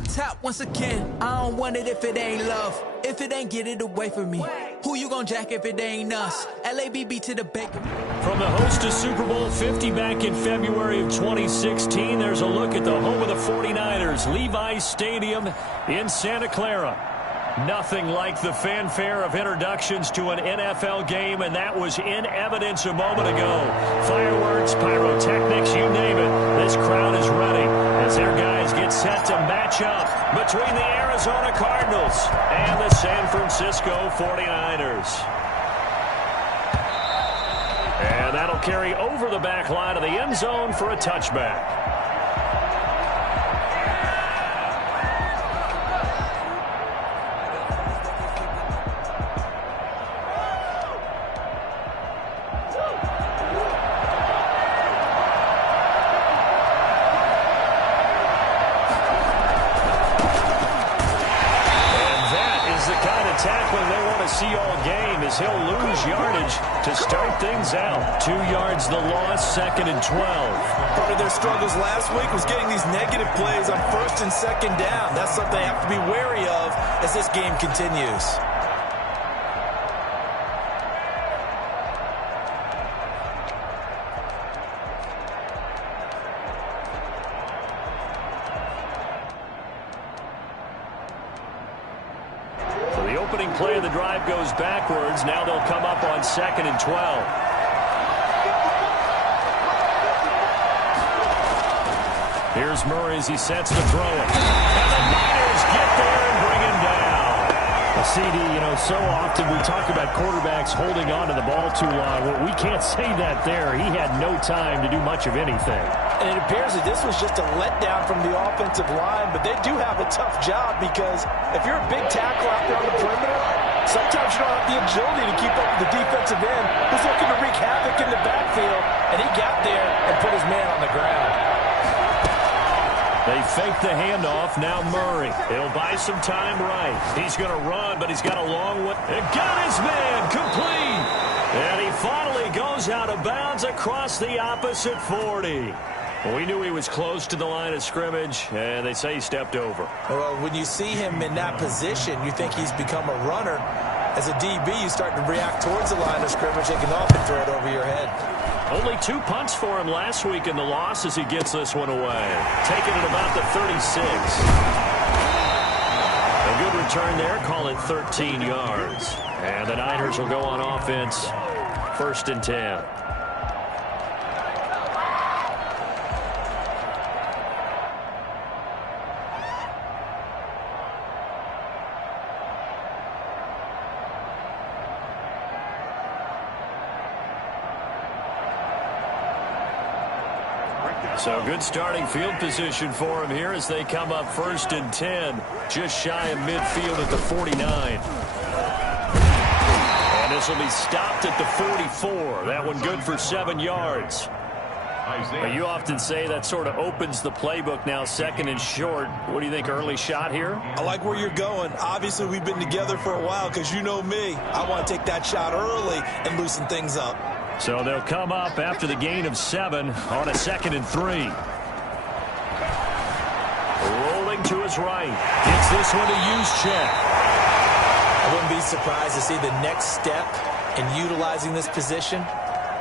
top once again. I don't want it if it ain't love. If it ain't, get it away from me. Who you gon' jack if it ain't us? LABB to the baker. From the host of Super Bowl 50 back in February of 2016, there's a look at the home of the 49ers, Levi's Stadium in Santa Clara. Nothing like the fanfare of introductions to an NFL game, and that was in evidence a moment ago. Fireworks, pyrotechnics, you name it. This crowd is ready as their guys get set to match up between the Arizona Cardinals and the San Francisco 49ers. And that'll carry over the back line of the end zone for a touchback. He'll lose yardage to start things out. 2 yards the loss, 2nd and 12. Part of their struggles last week was getting these negative plays on 1st and 2nd down. That's something they have to be wary of as this game continues. Play of the drive goes backwards. Now they'll come up on 2nd and 12. Here's Murray as he sets to throw it. And the Niners get there and bring him down. CD, so often we talk about quarterbacks holding on to the ball too long. Well, we can't say that there. He had no time to do much of anything. And it appears that this was just a letdown from the offensive line, but they do have a tough job because if you're a big tackle out there on the perimeter, sometimes you don't have the agility to keep up with the defensive end who's looking to wreak havoc in the backfield, and he got there and put his man on the ground. They fake the handoff. Now Murray. He'll buy some time right. He's going to run, but he's got a long way. And got his man complete. And he finally goes out of bounds across the opposite 40. Well, we knew he was close to the line of scrimmage, and they say he stepped over. Well, when you see him in that position, you think he's become a runner. As a DB, you start to react towards the line of scrimmage. They can often throw it over your head. Only 2 punts for him last week in the loss as he gets this one away. Taking it about the 36. A good return there. Call it 13 yards. And the Niners will go on offense. 1st and 10. So good starting field position for him here as they come up 1st and 10. Just shy of midfield at the 49. And this will be stopped at the 44. That one good for 7 yards. You often say that sort of opens the playbook now, 2nd and short. What do you think, early shot here? I like where you're going. Obviously, we've been together for a while because you know me. I want to take that shot early and loosen things up. So they'll come up after the gain of 7 on a 2nd and 3. Rolling to his right. Gets this one to Juszczyk. I wouldn't be surprised to see the next step in utilizing this position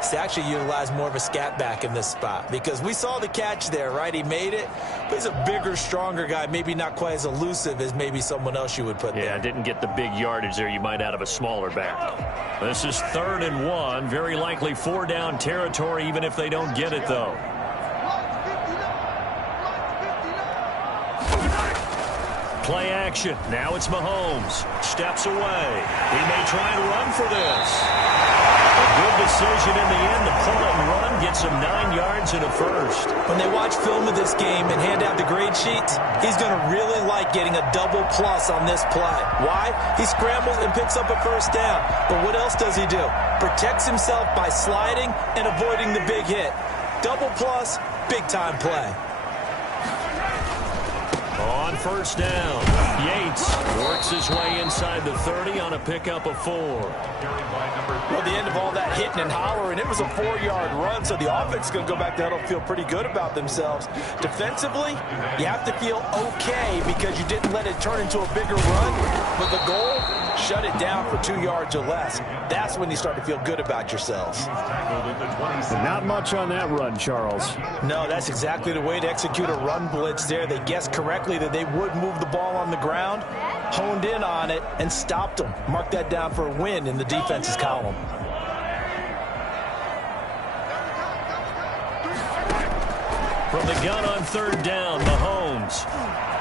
is to actually utilize more of a scat back in this spot. Because we saw the catch there, right? He made it. But he's a bigger, stronger guy. Maybe not quite as elusive as maybe someone else you would put there. Yeah, didn't get the big yardage there you might out of a smaller back. This is 3rd and 1. Very likely 4-down territory even if they don't get it, though. Play action. Now it's Mahomes. Steps away. He may try and run for this. A good decision in the end to pull it and run. Gets him 9 yards and a 1st. When they watch film of this game and hand out the grade sheets, he's going to really like getting a double plus on this play. Why? He scrambles and picks up a 1st down. But what else does he do? Protects himself by sliding and avoiding the big hit. Double plus, big time play. On first down. Yates works his way inside the 30 on a pickup of 4. Well, the end of all that hitting and hollering, it was a 4-yard run, so the offense is going to go back to huddle and feel pretty good about themselves. Defensively, you have to feel okay because you didn't let it turn into a bigger run, but the goal, shut it down for 2 yards or less. That's when you start to feel good about yourselves. Not much on that run, Charles. No, that's exactly the way to execute a run blitz there. They guessed correctly that they would move the ball on the ground, honed in on it, and stopped them. Mark that down for a win in the defense's column. From the gun on third down, Mahomes.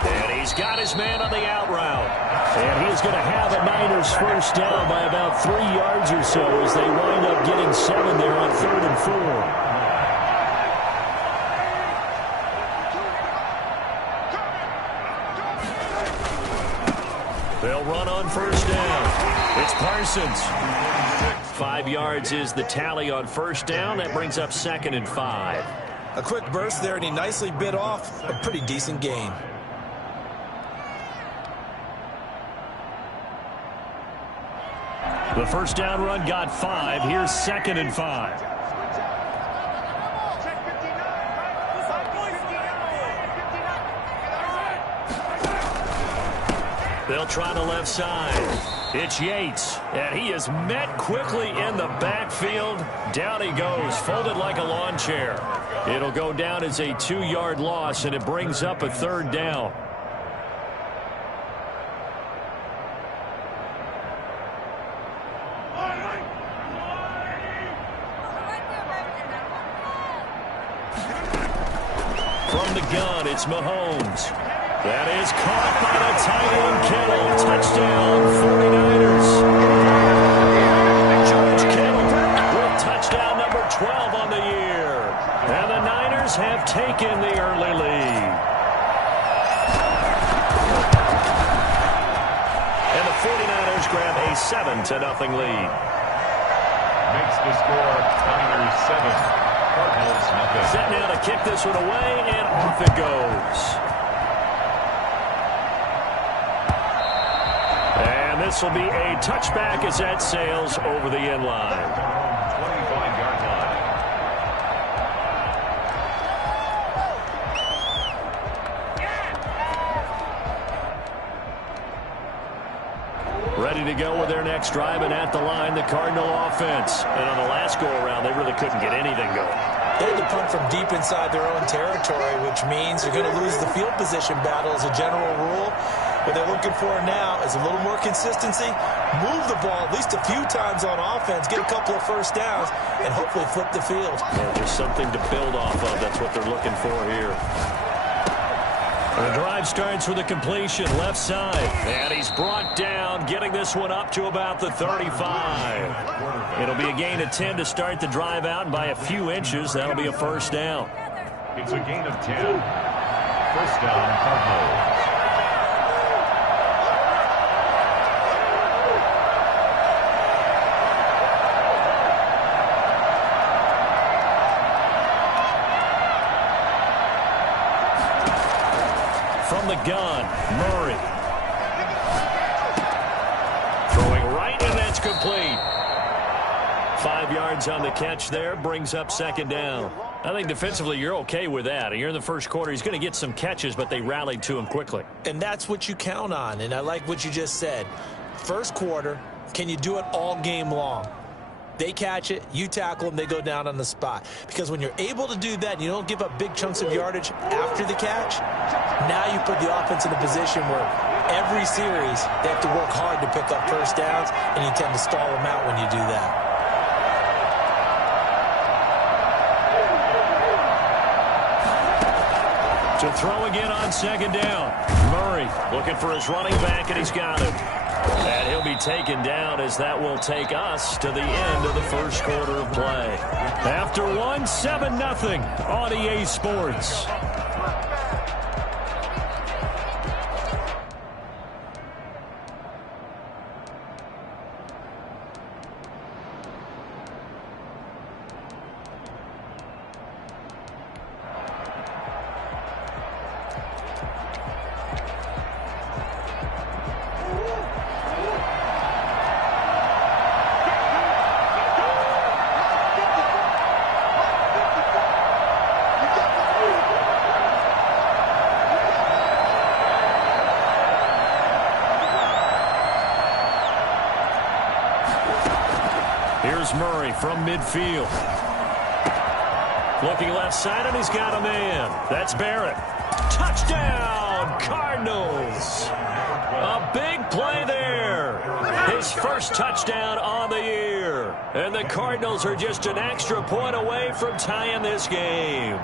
And he's got his man on the out route. And he's going to have a Niners first down by about 3 yards or so as they wind up getting 7 there on 3rd and 4. They'll run on first down. It's Parsons. 5 yards is the tally on first down. That brings up 2nd and 5. A quick burst there, and he nicely bit off a pretty decent gain. The first down run got 5. Here's 2nd and 5. They'll try the left side. It's Yates, and he is met quickly in the backfield. Down he goes, folded like a lawn chair. It'll go down as a 2-yard loss, and it brings up a 3rd down. From the gun, it's Mahomes. That is caught by the tight end, Kittle. Touchdown, 49ers. George Kittle with touchdown number 12 on the year. And the Niners have taken the early lead. And the 49ers grab a 7-0 lead. Makes the score Niners 7, Cardinals nothing. Set now to kick this one away, and off it goes. This will be a touchback as that sails over the end line. 25-yard line. Ready to go with their next drive, and at the line, the Cardinal offense. And on the last go-around, they really couldn't get anything going. They had to punt from deep inside their own territory, which means you're going to lose the field position battle as a general rule. What they're looking for now is a little more consistency, move the ball at least a few times on offense, get a couple of first downs, and hopefully flip the field. Yeah, there's something to build off of. That's what they're looking for here. The drive starts with a completion left side. And he's brought down, getting this one up to about the 35. It'll be a gain of 10 to start the drive out, and by a few inches, that'll be a first down. It's a gain of 10. First down, Cardinals. From the gun, Murray. Throwing right, and that's complete. 5 yards on the catch there, brings up 2nd down. I think defensively you're okay with that. You're in the first quarter. He's going to get some catches, but they rallied to him quickly. And that's what you count on, and I like what you just said. First quarter, can you do it all game long? They catch it, you tackle them, they go down on the spot. Because when you're able to do that and you don't give up big chunks of yardage after the catch, now you put the offense in a position where every series they have to work hard to pick up first downs, and you tend to stall them out when you do that. To throw again on 2nd down. Murray looking for his running back, and he's got it. And he'll be taken down as that will take us to the end of the first quarter of play. After one, 7-0 on EA Sports. Here's Murray from midfield. Looking left side, and he's got a man. That's Barrett. Touchdown, Cardinals. A big play there. His first touchdown on the year. And the Cardinals are just an extra point away from tying this game.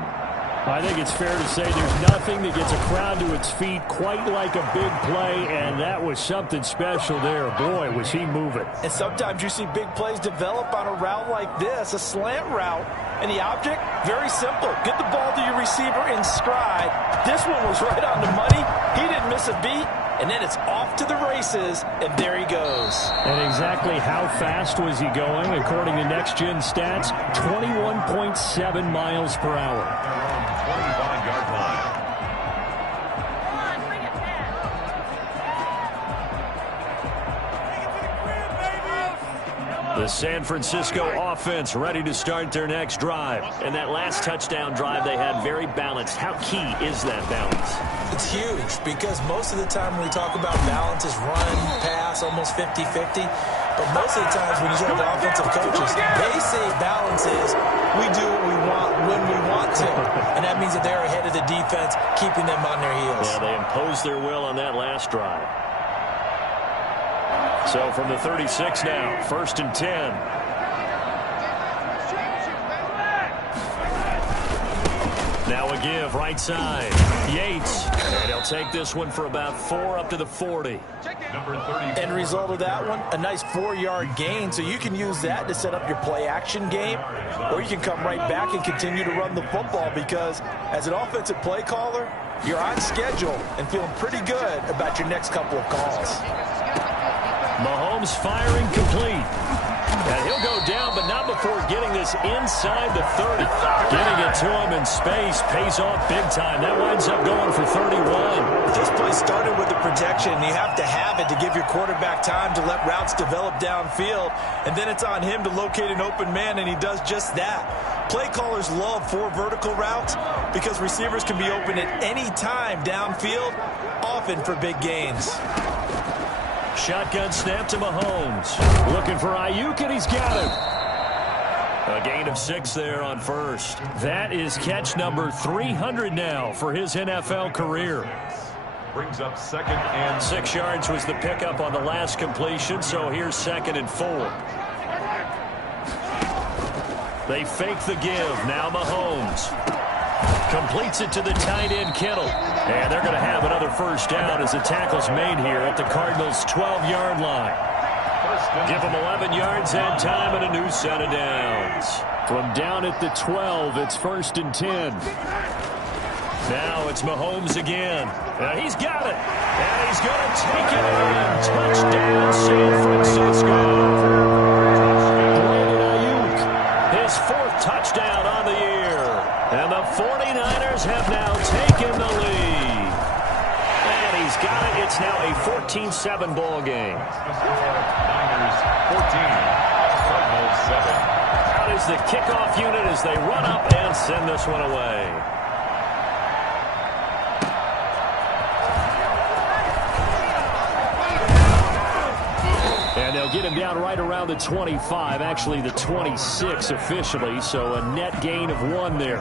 I think it's fair to say there's nothing that gets a crowd to its feet quite like a big play, and that was something special there. Boy, was he moving. And sometimes you see big plays develop on a route like this, a slant route, and the object, very simple. Get the ball to your receiver in stride. This one was right on the money. He didn't miss a beat, and then it's off to the races, and there he goes. And exactly how fast was he going? According to Next Gen Stats, 21.7 miles per hour. 25-yard line. The San Francisco offense ready to start their next drive. And that last touchdown drive they had very balanced. How key is that balance? It's huge because most of the time when we talk about balance is run, pass, almost 50-50. But most of the times when you have offensive coaches, they say balance is we do what we want when we want to. And that means that they're ahead of the defense, keeping them on their heels. Yeah, they imposed their will on that last drive. So from the 36 now, 1st and 10. Now a give, right side. Yates. And he'll take this one for about 4 up to the 40. Number 30. End result of that one, a nice 4-yard gain. So you can use that to set up your play-action game, or you can come right back and continue to run the football because as an offensive play caller, you're on schedule and feeling pretty good about your next couple of calls. Mahomes firing complete. And he'll go down, but not before getting this inside the 30. Getting it to him in space pays off big time. That winds up going for 31. This play started with the protection. You have to have it to give your quarterback time to let routes develop downfield. And then it's on him to locate an open man, and he does just that. Play callers love 4 vertical routes because receivers can be open at any time downfield, often for big gains. Shotgun snap to Mahomes. Looking for Ayuk, and he's got it. A gain of 6 there on first. That is catch number 300 now for his NFL career. Brings up 2nd and 6 yards was the pickup on the last completion, so here's 2nd and 4. They fake the give. Now Mahomes completes it to the tight end, Kittle. And they're going to have another first down as the tackle's made here at the Cardinals' 12-yard line. Give them 11 yards and time and a new set of downs. From down at the 12, it's 1st and 10. Now it's Mahomes again. And he's got it. And he's going to take it in. Touchdown, San Francisco. Brandon Ayuk, his 4th touchdown on the year. And the 49ers have now taken the lead. And he's got it. It's now a 14-7 ball game. Niners 14. Cardinals 7. Out is the kickoff unit as they run up and send this one away. And they'll get him down right around the 25, actually the 26 officially, so a net gain of 1 there.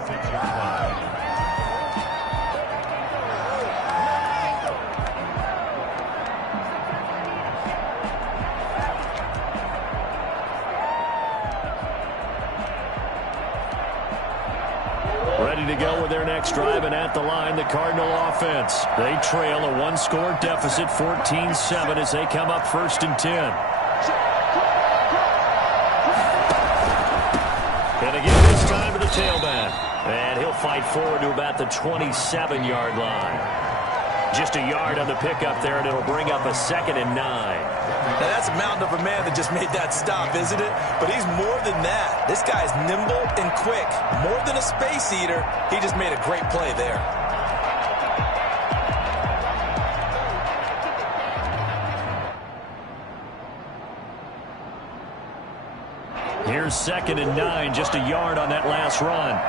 Ready to go with their next drive, and at the line, the Cardinal offense. They trail a 1-score deficit, 14-7, as they come up 1st and 10. And again, this time to the tailback. And he'll fight forward to about the 27-yard line. Just a yard on the pickup there, and it'll bring up a 2nd and 9. Now that's a mountain of a man that just made that stop, isn't it? But he's more than that. This guy's nimble and quick. More than a space eater, he just made a great play there. Here's 2nd and 9, just a yard on that last run.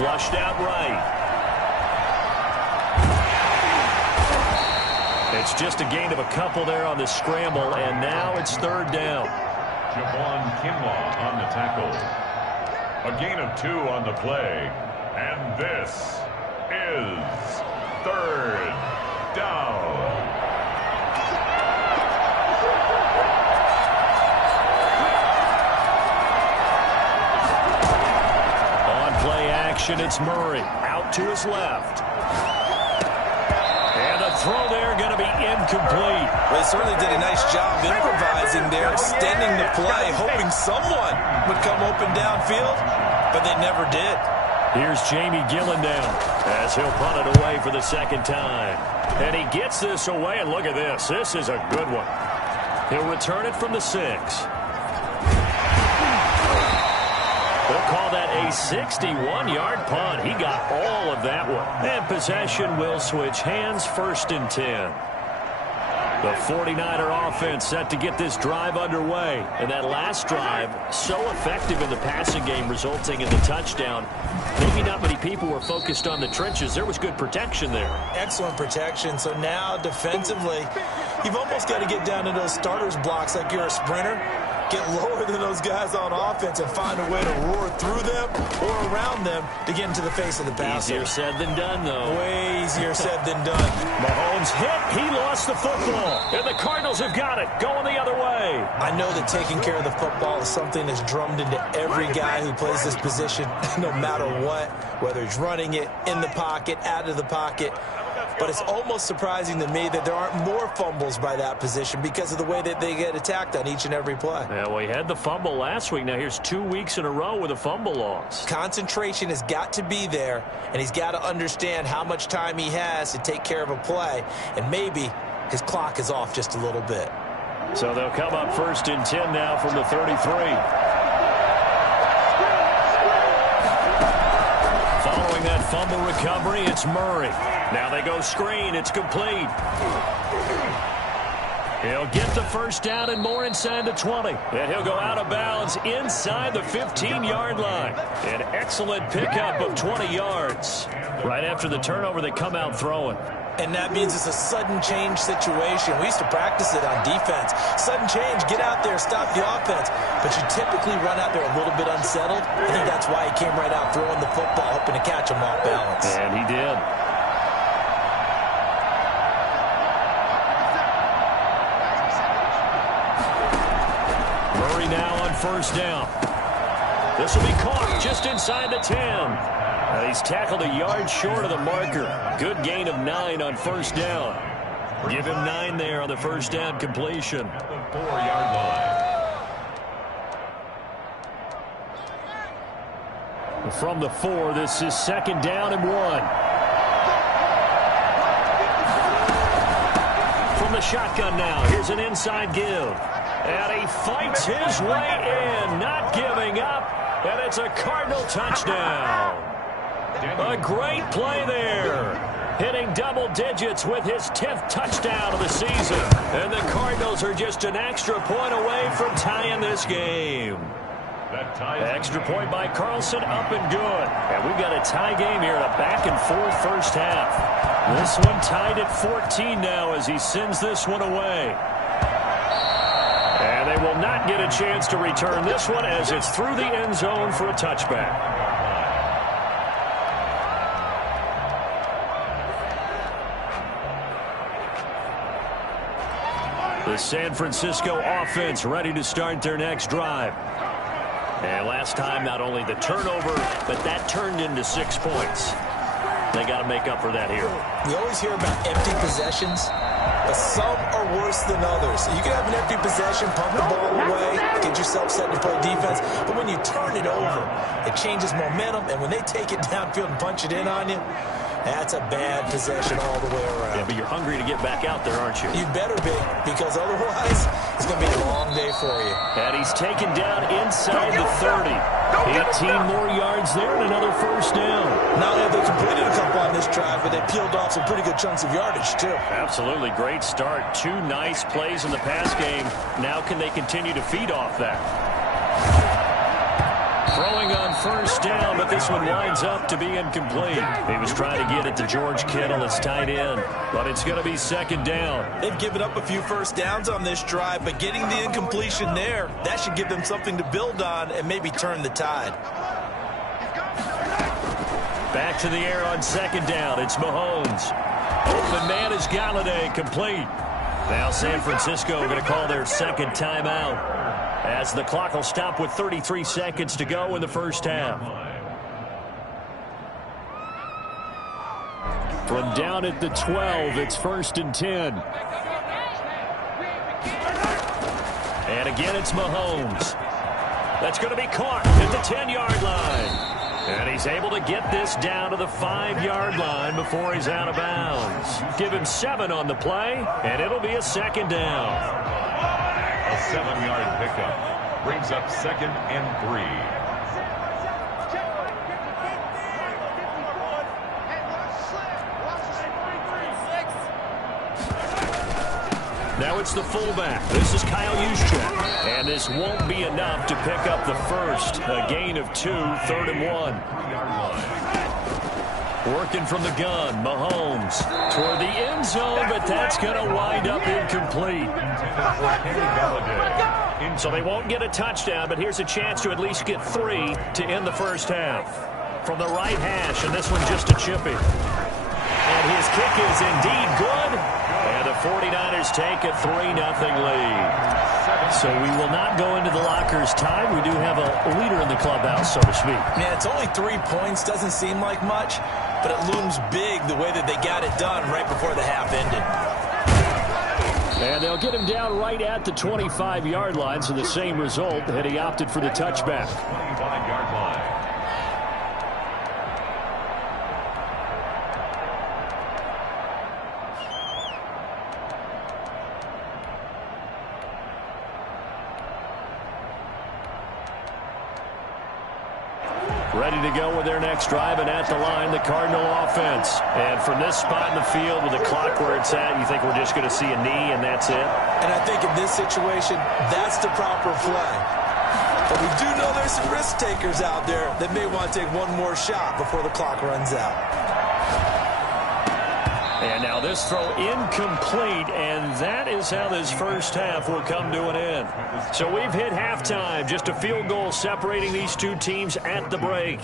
Flushed out right. It's just a gain of a couple there on the scramble, and now it's third down. Javon Kinlaw on the tackle. A gain of 2 on the play. And this is third down. On play action, it's Murray. Out to his left. And the throw there going to be incomplete. Well, they certainly did a nice job improvising there, extending the play, hoping someone would come open downfield, but they never did. Here's Jamie Gillen down as he'll punt it away for the second time. And he gets this away, and look at this. This is a good one. He'll return it from the 6. They'll call that a 61-yard punt. He got all of that one. And possession will switch hands, 1st and 10. The 49er offense set to get this drive underway. And that last drive, so effective in the passing game, resulting in the touchdown. Maybe not many people were focused on the trenches. There was good protection there. Excellent protection. So now defensively, you've almost got to get down to those starters blocks like you're a sprinter. Get lower than those guys on offense and find a way to roar through them or around them to get into the face of the passer. Easier said than done, though. Way easier said than done. Mahomes hit. He lost the football. And the Cardinals have got it. Going the other way. I know that taking care of the football is something that's drummed into every guy who plays this position, no matter what, whether he's running it, in the pocket, out of the pocket. But it's almost surprising to me that there aren't more fumbles by that position because of the way that they get attacked on each and every play. Yeah, well, he had the fumble last week. Now here's 2 weeks in a row with a fumble loss. Concentration has got to be there, and he's got to understand how much time he has to take care of a play, and maybe his clock is off just a little bit. So they'll come up 1st and 10 now from the 33. Following that fumble recovery, it's Murray. Now they go screen. It's complete. He'll get the first down and more inside the 20. And he'll go out of bounds inside the 15-yard line. An excellent pickup of 20 yards. Right after the turnover, they come out throwing. And that means it's a sudden change situation. We used to practice it on defense. Sudden change, get out there, stop the offense. But you typically run out there a little bit unsettled. I think that's why he came right out throwing the football, hoping to catch him off balance. And he did. Murray now on 1st down. This will be caught just inside the 10. He's tackled a yard short of the marker. Good gain of 9 on 1st down. Give him 9 there on the 1st down completion. At the 4-yard line. From the 4, this is 2nd down and 1. From the shotgun now, here's an inside give. And he fights his way in, not giving up. And it's a Cardinal touchdown. A great play there. Hitting double digits with his 10th touchdown of the season. And the Cardinals are just an extra point away from tying this game. Extra point by Carlson, up and good. And we've got a tie game here in a back-and-forth first half. This one tied at 14 now as he sends this one away. And they will not get a chance to return this one as it's through the end zone for a touchback. The San Francisco offense ready to start their next drive. And last time, not only the turnover, but that turned into 6 points. They got to make up for that here. We always hear about empty possessions, but some are worse than others. You can have an empty possession, pump the ball away, get yourself set to play defense, but when you turn it over, it changes momentum, and when they take it downfield and punch it in on you, that's a bad possession all the way around. Yeah, but you're hungry to get back out there, aren't you? You better be, because otherwise it's going to be a long day for you. And he's taken down inside the 30. 18 more yards there and another first down. Not only have they completed a couple on this drive, but they peeled off some pretty good chunks of yardage, too. Absolutely great start. 2 nice plays in the pass game. Now can they continue to feed off that? Throwing on first down, but this one winds up to be incomplete. He was trying to get it to George Kittle, his tight end, but it's going to be second down. They've given up a few first downs on this drive, but getting the incompletion there, that should give them something to build on and maybe turn the tide. Back to the air on second down. It's Mahomes. Open man is Galladay, complete. Now San Francisco going to call their second timeout as the clock will stop with 33 seconds to go in the first half. From down at the 12, it's 1st and 10. And again, it's Mahomes. That's going to be caught at the 10-yard line. And he's able to get this down to the 5-yard line before he's out of bounds. Give him 7 on the play, and it'll be a second down. A 7-yard pickup brings up 2nd and 3. Now it's the fullback. This is Kyle Juszczyk. And this won't be enough to pick up the first. A gain of 2, 3rd and 1. Working from the gun, Mahomes toward the end zone, but that's going to wind up incomplete. So they won't get a touchdown, but here's a chance to at least get 3 to end the first half. From the right hash, and this one just a chippy. And his kick is indeed good. And the 49ers take a 3-0 lead. So we will not go into the lockers tied. We do have a leader in the clubhouse, so to speak. Man, it's only 3 points. Doesn't seem like much, but it looms big the way that they got it done right before the half ended. And they'll get him down right at the 25-yard line, so the same result, and he opted for the touchback. 25-yard line. Ready to go with their next drive, and at the line, the Cardinal offense. And from this spot in the field with the clock where it's at, you think we're just going to see a knee and that's it? And I think in this situation, that's the proper play. But we do know there's some risk takers out there that may want to take one more shot before the clock runs out. And now this throw incomplete, and that is how this first half will come to an end. So we've hit halftime, just a field goal separating these two teams at the break.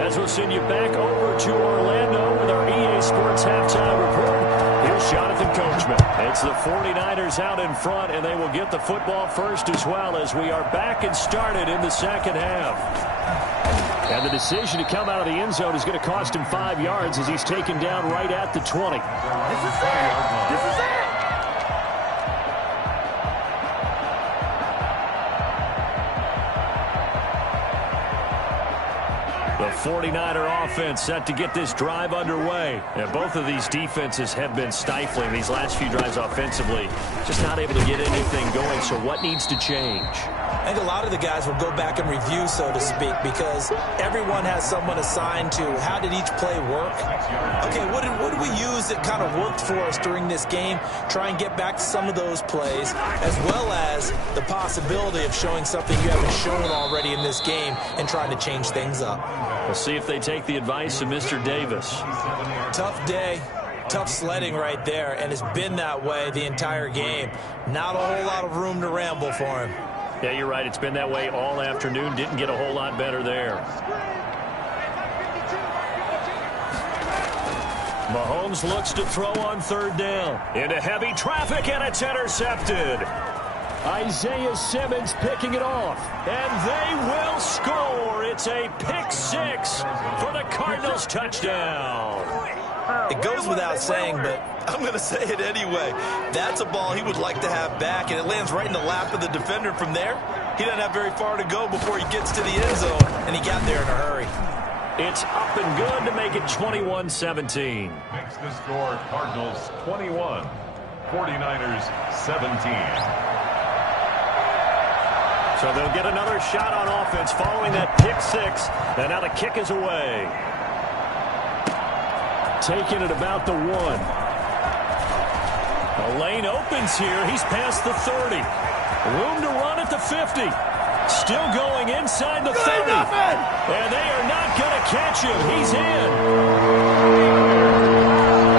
As we'll send you back over to Orlando with our EA Sports Halftime Report, here's Jonathan Coachman. It's the 49ers out in front, and they will get the football first as well as we are back and started in the second half. And the decision to come out of the end zone is going to cost him 5 yards as he's taken down right at the 20. This is it! This is it! The 49er offense set to get this drive underway. And both of these defenses have been stifling these last few drives offensively. Just not able to get anything going, so what needs to change? I think a lot of the guys will go back and review, so to speak, because everyone has someone assigned to how did each play work. Okay, what did we use that kind of worked for us during this game? Try and get back to some of those plays, as well as the possibility of showing something you haven't shown already in this game and trying to change things up. We'll see if they take the advice of Mr. Davis. Tough day. Tough sledding right there, and it's been that way the entire game. Not a whole lot of room to ramble for him. Yeah, you're right. It's been that way all afternoon. Didn't get a whole lot better there. Mahomes looks to throw on third down. Into heavy traffic, and it's intercepted. Isaiah Simmons picking it off. And they will score. It's a pick six for the Cardinals touchdown. It goes without saying, but I'm going to say it anyway. That's a ball he would like to have back, and it lands right in the lap of the defender from there. He doesn't have very far to go before he gets to the end zone, and he got there in a hurry. It's up and good to make it 21-17. Makes the score Cardinals 21, 49ers 17. So they'll get another shot on offense following that pick six, and now the kick is away. Taking it about the 1. A lane opens here. He's past the 30. Room to run at the 50. Still going inside the 30. And they are not going to catch him. He's in.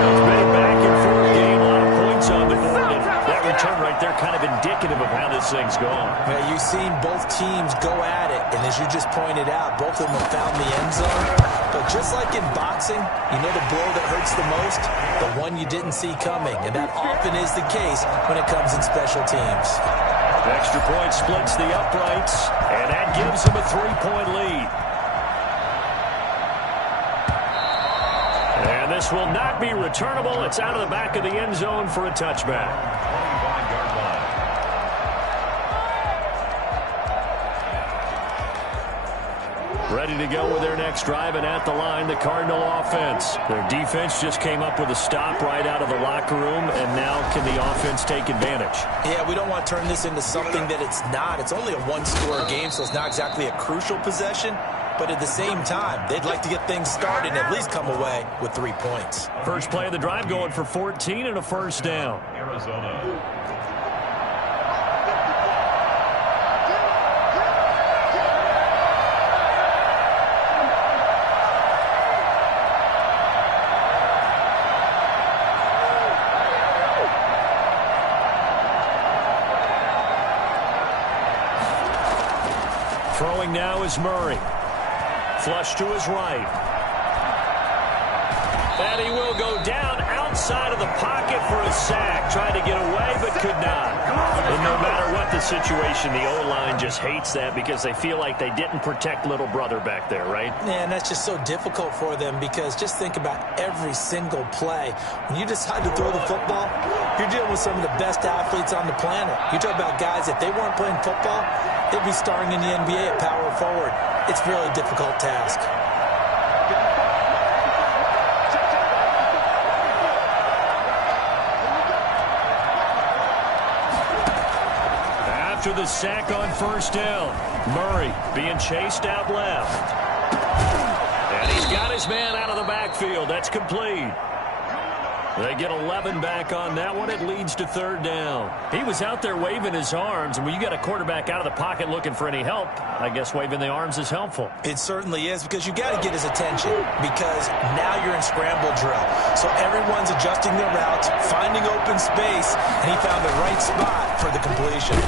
It's been a back-and-forth game. A lot of points on the board. And that return right there kind of indicative of how this thing's going. Well, you've seen both teams go at it. And as you just pointed out, both of them have found the end zone. But just like in boxing, you know the blow that hurts the most? The one you didn't see coming. And that often is the case when it comes in special teams. Extra point splits the uprights, and that gives them a 3-point lead. And this will not be returnable. It's out of the back of the end zone for a touchback. 25-yard line. Ready to go with their next drive, and at the line, the Cardinal offense. Their defense just came up with a stop right out of the locker room, and now can the offense take advantage? Yeah, we don't want to turn this into something that it's not. It's only a one-score game, so it's not exactly a crucial possession. But at the same time, they'd like to get things started and at least come away with 3 points. First play of the drive going for 14 and a first down. Arizona. Throwing now is Murray. Flush to his right. And he will go down outside of the pocket for a sack. Tried to get away, but could not. And no matter what the situation, the O-line just hates that because they feel like they didn't protect little brother back there, right? Man, that's just so difficult for them because just think about every single play. When you decide to throw the football, you're dealing with some of the best athletes on the planet. You talk about guys, if they weren't playing football, they'd be starring in the NBA at power forward. It's a really difficult task. After the sack on first down, Murray being chased out left. And he's got his man out of the backfield. That's complete. They get 11 back on that one. It leads to third down. He was out there waving his arms, and when you got a quarterback out of the pocket looking for any help, I guess waving the arms is helpful. It certainly is because you got to get his attention because now you're in scramble drill. So everyone's adjusting their routes, finding open space, and he found the right spot for the completion.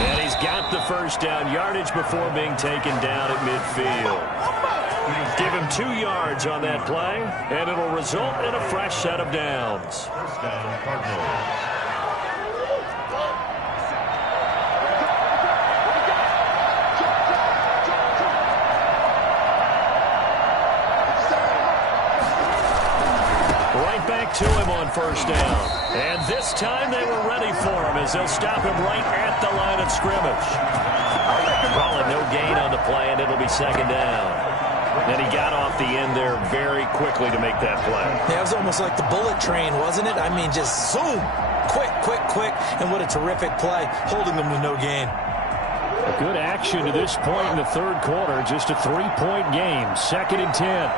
And he's got the first down yardage before being taken down at midfield. Give him 2 yards on that play, and it'll result in a fresh set of downs. First down, Cardinals. Right back to him on first down. And this time they were ready for him as they'll stop him right at the line of scrimmage. Calling no gain on the play, and it'll be second down. And he got off the end there very quickly to make that play. Yeah, it was almost like the bullet train, wasn't it? I mean, just zoom. Quick, quick, quick. And what a terrific play, holding them to no gain. A good action to this point in the third quarter. Just a 3-point game. 2nd and 10.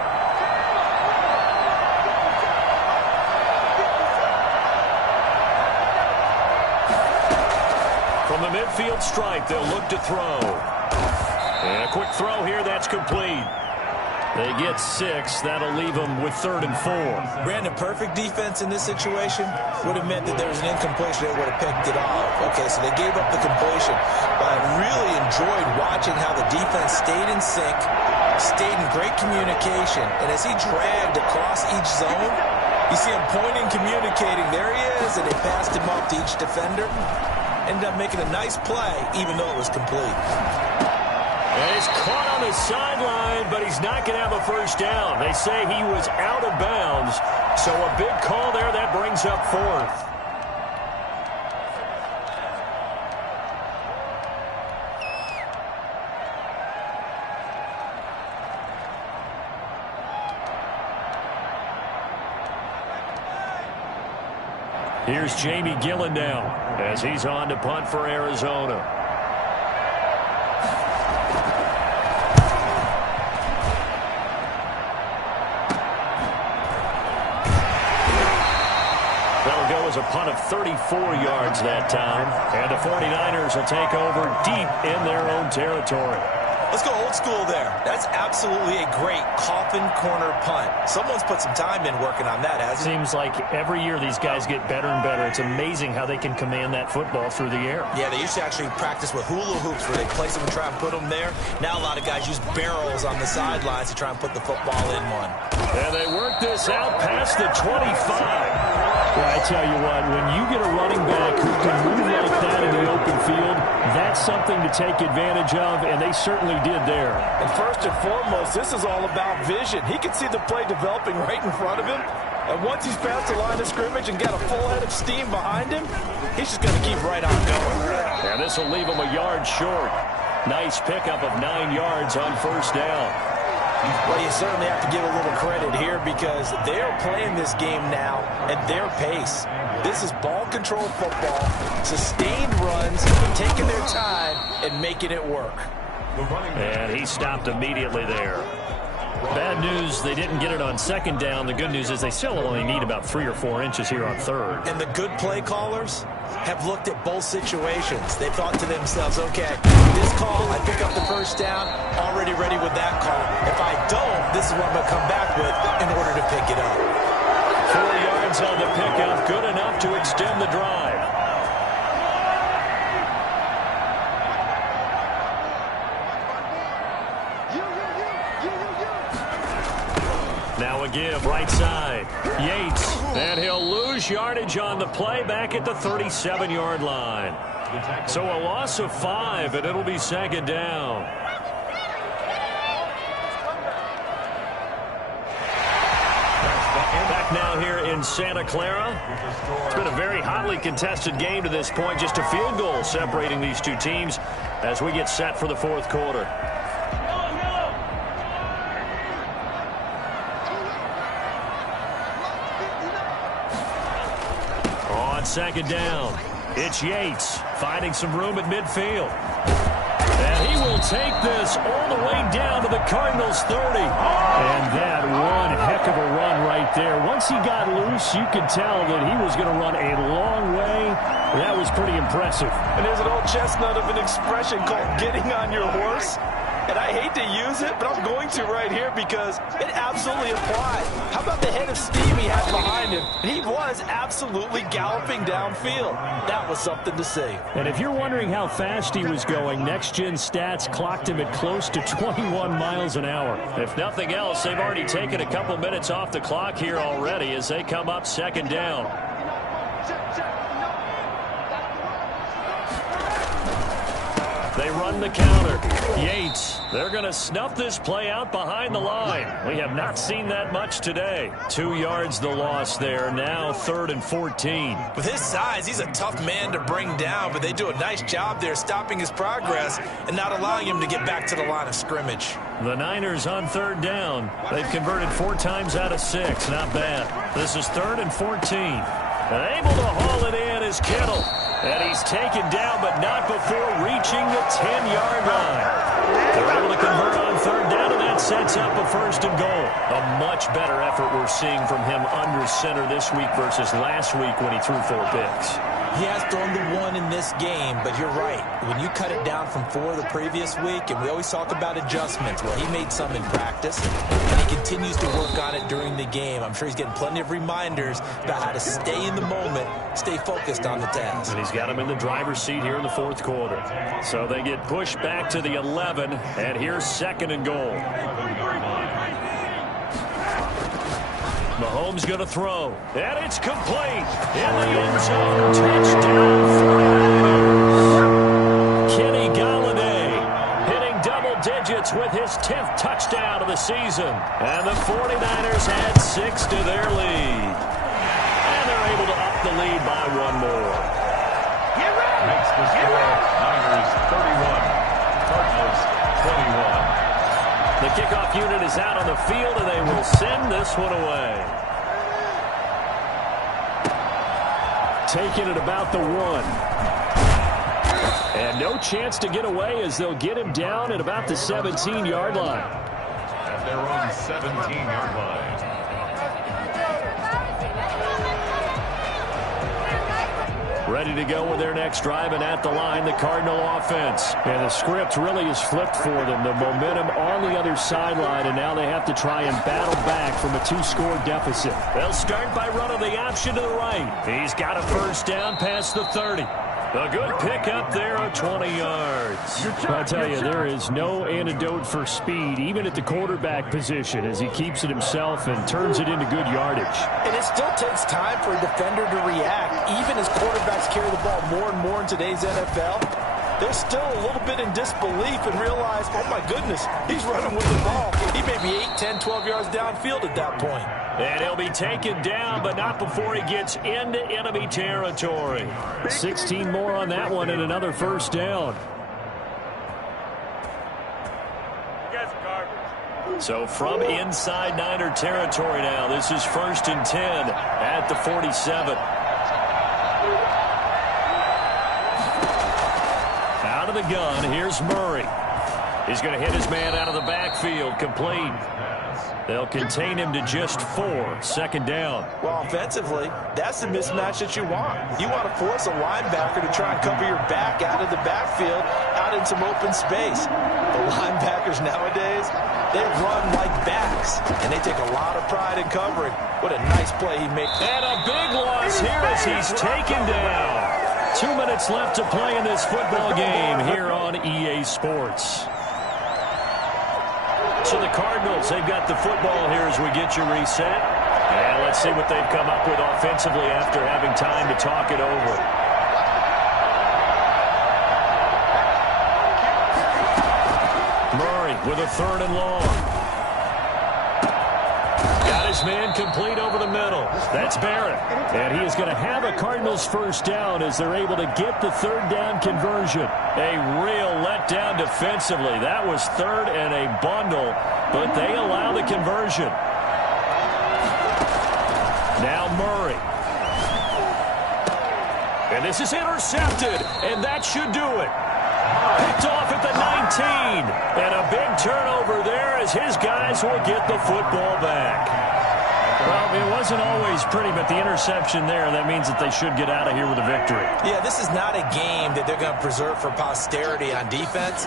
From the midfield stripe, they'll look to throw. And a quick throw here, that's complete. They get 6. That'll leave them with 3rd and 4. Brandon, perfect defense in this situation would have meant that there was an incompletion. They would have picked it off. Okay, so they gave up the completion. But I really enjoyed watching how the defense stayed in sync, stayed in great communication. And as he dragged across each zone, you see him pointing, communicating. There he is, and they passed him off to each defender. Ended up making a nice play, even though it was complete. And he's caught on the sideline, but he's not going to have a first down. They say he was out of bounds, so a big call there. That brings up 4th. Here's Jamie Gillen now as he's on to punt for Arizona. That'll go as a punt of 34 yards that time. And the 49ers will take over deep in their own territory. Let's go old school there. That's absolutely a great coffin corner punt. Someone's put some time in working on that, hasn't it? Seems like every year these guys get better and better. It's amazing how they can command that football through the air. Yeah, they used to actually practice with hula hoops where they place them and try and put them there. Now a lot of guys use barrels on the sidelines to try and put the football in one. And they work this out past the 25. Well, I tell you what, when you get a running back who can move like that in the open field, that's something to take advantage of, and they certainly did there. And first and foremost, this is all about vision. He can see the play developing right in front of him. And once he's past the line of scrimmage and got a full head of steam behind him, he's just going to keep right on going. And this will leave him a yard short. Nice pickup of 9 yards on first down. Well, you certainly have to give a little credit here because they're playing this game now at their pace. This is ball control football, sustained runs, taking their time and making it work. And he stopped immediately there. Bad news, they didn't get it on second down. The good news is they still only need about 3 or 4 inches here on third. And the good play callers have looked at both situations. They thought to themselves, okay, this call, I pick up the first down, already ready with that call. If I don't, this is what I'm going to come back with in order to pick it up. 4 yards on the pickup, good enough to extend the drive. Now a give, right side. Yates, and he'll lose yardage on the play back at the 37-yard line. So a loss of 5, and it'll be second down. Back now here in Santa Clara. It's been a very hotly contested game to this point. Just a field goal separating these two teams as we get set for the fourth quarter. On second down, it's Yates finding some room at midfield. And he will take this all the way down to the Cardinals' 30. And that one heck of a run right there. Once he got loose, you could tell that he was going to run a long way. That was pretty impressive. And there's an old chestnut of an expression called getting on your horse. And I hate to use it, but I'm going to right here because it absolutely applied. How about the head of steam he had behind him? He was absolutely galloping downfield. That was something to see. And if you're wondering how fast he was going, Next Gen Stats clocked him at close to 21 miles an hour. If nothing else, they've already taken a couple minutes off the clock here already as they come up second down. They run the counter. Yates, they're going to snuff this play out behind the line. We have not seen that much today. 2 yards the loss there. Now 3rd and 14. With his size, he's a tough man to bring down, but they do a nice job there stopping his progress and not allowing him to get back to the line of scrimmage. The Niners on 3rd down. They've converted 4 times out of 6. Not bad. This is 3rd and 14. And able to haul it in is Kittle. And he's taken down, but not before reaching the 10-yard line. They're able to convert on 3rd down, and that sets up a 1st and goal. A much better effort we're seeing from him under center this week versus last week when he threw 4 picks. He has thrown the 1 in this game, but you're right. When you cut it down from 4 the previous week, and we always talk about adjustments, well, he made some in practice, and he continues to work on it during the game. I'm sure he's getting plenty of reminders about how to stay in the moment, stay focused on the task. And he's got him in the driver's seat here in the 4th quarter. So they get pushed back to the 11, and here's 2nd and goal. Mahomes going to throw, and it's complete. In the end zone, touchdown 49ers. Kenny Golladay hitting double digits with his 10th touchdown of the season. And the 49ers add 6 to their lead. And they're able to up the lead by 1 more. Makes the score Niners 31, Cardinals 21. The kickoff unit is out on the field, and they will send this one away. Taking it about the 1. And no chance to get away as they'll get him down at about the 17-yard line. At their own 17-yard line. Ready to go with their next drive, and at the line, the Cardinal offense. And the script really is flipped for them. The momentum on the other sideline, and now they have to try and battle back from a 2-score deficit. They'll start by running the option to the right. He's got a first down past the 30. A good pickup there of 20 yards. I tell you, there is no antidote for speed, even at the quarterback position, as he keeps it himself and turns it into good yardage. And it still takes time for a defender to react, even as quarterbacks carry the ball more and more in today's NFL. They're still a little bit in disbelief and realize, oh my goodness, he's running with the ball. He may be 8, 10, 12 yards downfield at that point. And he'll be taken down, but not before he gets into enemy territory. 16 more on that one and another first down. So from inside Niner territory now, this is 1st and 10 at the 47. Out of the gun, here's Murray. He's going to hit his man out of the backfield, complete. They'll contain him to just 4, 2nd down. Well, offensively, that's the mismatch that you want. You want to force a linebacker to try and cover your back out of the backfield, out in some open space. The linebackers nowadays, they run like backs, and they take a lot of pride in covering. What a nice play he made. And a big loss here as he's taken down. 2 minutes left to play in this football game here on EA Sports. So the Cardinals, they've got the football here as we get you reset. And let's see what they've come up with offensively after having time to talk it over. Murray with a 3rd and long. Got his man complete over the middle. That's Barrett. And he is going to have a Cardinals first down as they're able to get the 3rd down conversion. A real letdown defensively. That was 3rd and a bundle, but they allow the conversion. Now Murray. And this is intercepted, and that should do it. Picked off at the 19. And a big turnover there as his guys will get the football back. Well, it wasn't always pretty, but the interception there, that means that they should get out of here with a victory. Yeah, this is not a game that they're going to preserve for posterity on defense,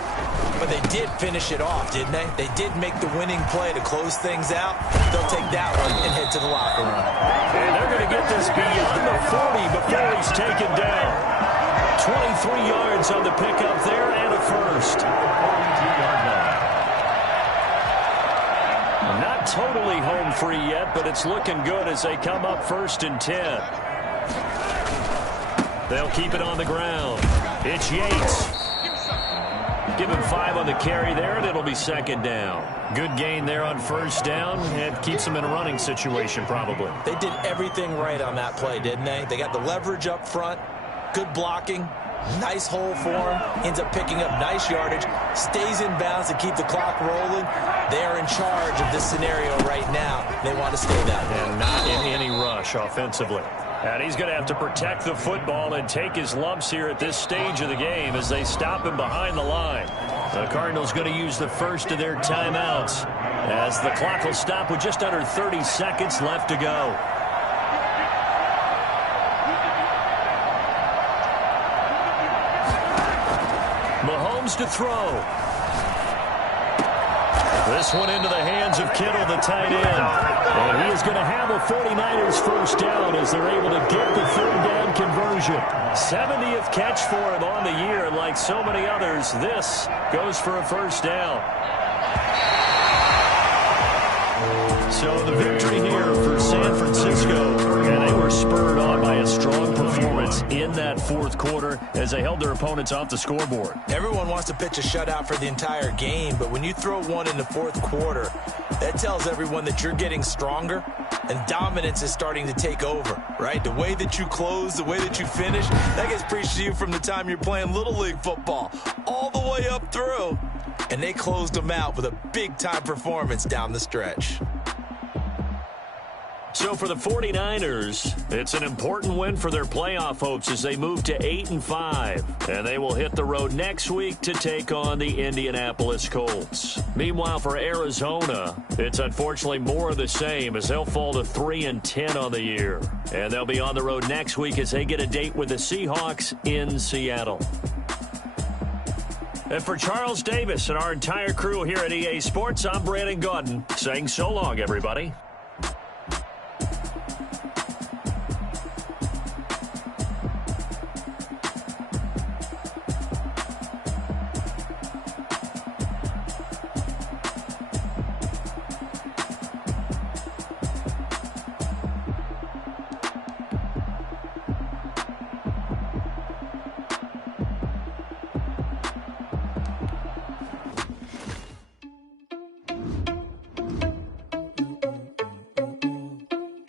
but they did finish it off, didn't they? They did make the winning play to close things out. They'll take that one and head to the locker room. And they're going to get this beyond the 40 before he's taken down. 23 yards on the pickup there and a first. Not totally home free yet, but it's looking good as they come up 1st and 10. They'll keep it on the ground. It's Yates. Give him 5 on the carry there, and it'll be 2nd down. Good gain there on first down. It keeps them in a running situation, probably. They did everything right on that play, didn't they? They got the leverage up front, good blocking, nice hole for him, ends up picking up nice yardage, stays in bounds to keep the clock rolling. They are in charge of this scenario right now. They want to stay that way. And not in any rush offensively. And he's going to have to protect the football and take his lumps here at this stage of the game as they stop him behind the line. The Cardinals going to use the first of their timeouts as the clock will stop with just under 30 seconds left to go. Mahomes to throw. This one into the hands of Kittle, the tight end. And he is going to have a 49ers first down as they're able to get the 3rd down conversion. 70th catch for him on the year, and like so many others, this goes for a first down. So the victory here for San Francisco, and they were spurred on by a strong performance in that 4th quarter as they held their opponents off the scoreboard. Everyone wants to pitch a shutout for the entire game, but when you throw one in the 4th quarter, that tells everyone that you're getting stronger and dominance is starting to take over, right? The way that you close, the way that you finish, that gets preached to you from the time you're playing Little League football all the way up through. And they closed them out with a big-time performance down the stretch. So for the 49ers, it's an important win for their playoff hopes as they move to 8-5. And they will hit the road next week to take on the Indianapolis Colts. Meanwhile, for Arizona, it's unfortunately more of the same as they'll fall to 3-10 on the year. And they'll be on the road next week as they get a date with the Seahawks in Seattle. And for Charles Davis and our entire crew here at EA Sports, I'm Brandon Gaudin saying so long, everybody.